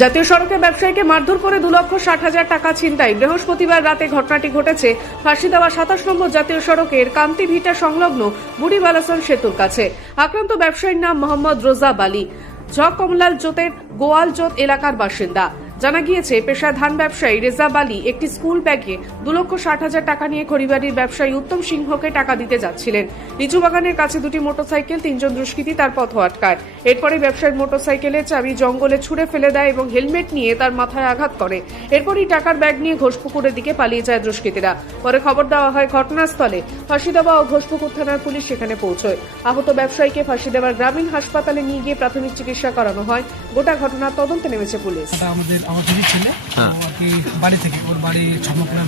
জাতীয় সড়কে ব্যবসায়ীকে মারধর করে 2,60,000 টাকা ছিনতাই। বৃহস্পতিবার রাতে ঘটনাটি ঘটেছে ফাঁসি দেওয়া 27 নম্বর জাতীয় সড়কের কান্তিভিটা সংলগ্ন বুড়ি বালাসন সেতুর কাছে। আক্রান্ত ব্যবসায়ীর নাম মোহাম্মদ রোজাব আলী, কমলাল জোতের গোয়ালজোত এলাকার বাসিন্দা। জানা গিয়েছে, পেশায় ধান ব্যবসায়ী রেজাব আলী একটি স্কুল ব্যাগে 2,60,000 টাকা নিয়ে খড়িবাড়ির ব্যবসায়ী উত্তম সিংহকে টাকা দিতে যাচ্ছিলেন। লিচু বাগানের কাছে দুটি মোটরসাইকেল, 3 জন দুষ্কৃতী তার পথ আটকায়। এরপরে ব্যবসায়ীর মোটরসাইকেলের চাবি জঙ্গলে ছুঁড়ে ফেলে দেয় এবং হেলমেট নিয়ে তার মাথায় আঘাত করে। এরপরই টাকার ব্যাগ নিয়ে ঘোষপুকুরের দিকে পালিয়ে যায় দুষ্কৃতীরা। পরে খবর দেওয়া হয় ঘটনাস্থলে। ফাঁসি দেওয়া ও ঘোষপুকুর থানার পুলিশ সেখানে পৌঁছয়। আহত ব্যবসায়ীকে ফাঁসি দেওয়ার গ্রামীণ হাসপাতালে নিয়ে গিয়ে প্রাথমিক চিকিৎসা করানো হয়। গোটা ঘটনার তদন্তে নেমেছে পুলিশ। আমার দিদি ছিল আর কি বাড়ি থেকে, ওর বাড়ি ছমকলা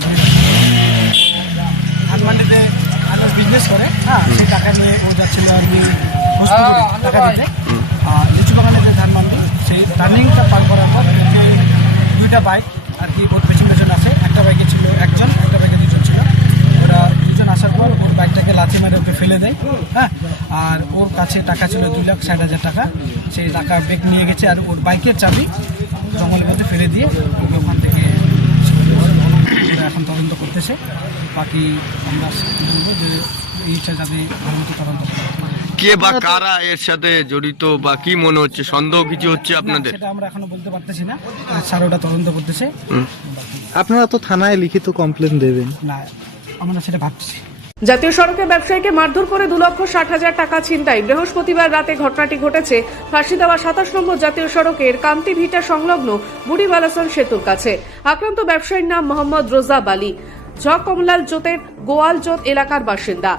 ধান মান্ডিতে আনার বিজনেস করে। সেই টাকা নিয়ে ও যাচ্ছিল আর কি টাকা দিতে। আর লিচু বাগানের যে ধান মান্ডি, সেই টার্নিংটা পার করার পর দুইটা বাইক আর কি ওর পেছন পেছন আসে। একটা বাইকে ছিল একজন, একটা বাইকে দুজন ছিল। ওরা দুজন আসার পর ওর বাইকটাকে লাথি মেরে ওকে ফেলে দেয়। আর ওর কাছে টাকা ছিল 2,60,000 টাকা। সেই টাকা ব্যাগ নিয়ে গেছে আর ওর বাইকের চাবি জঙ্গলের মধ্যে ফেলে দিয়ে ওখান থেকে এখন তদন্ত করতেছে। বাকি আমরা বলবো যে এইটা যাতে ভালোমতো তদন্ত করে। কে বা কারা এর সাথে জড়িত বা কি মনে হচ্ছে, সন্দেহ কিছু হচ্ছে আপনাদের? সেটা আমরা এখনো বলতে পারতেছি না, স্যার ওটা তদন্ত করতেছে। আপনারা তো থানায় লিখিত কমপ্লেন দেবেন না, আমরা সেটা ভাবছি। জাতীয় সড়কে ব্যবসায়ীকে মারধর করে 2,60,000 টাকা ছিনতাই। বৃহস্পতিবার রাতে ঘটনাটি ঘটেছে ফাঁসি দেওয়া 27 নম্বর জাতীয় সড়কের কান্তিভিটা সংলগ্ন বুড়ি বালাসন সেতুর কাছে। আক্রান্ত ব্যবসায়ীর নাম মোহাম্মদ রোজাব আলী, কমলাল জোতের গোয়ালজোত এলাকার বাসিন্দা।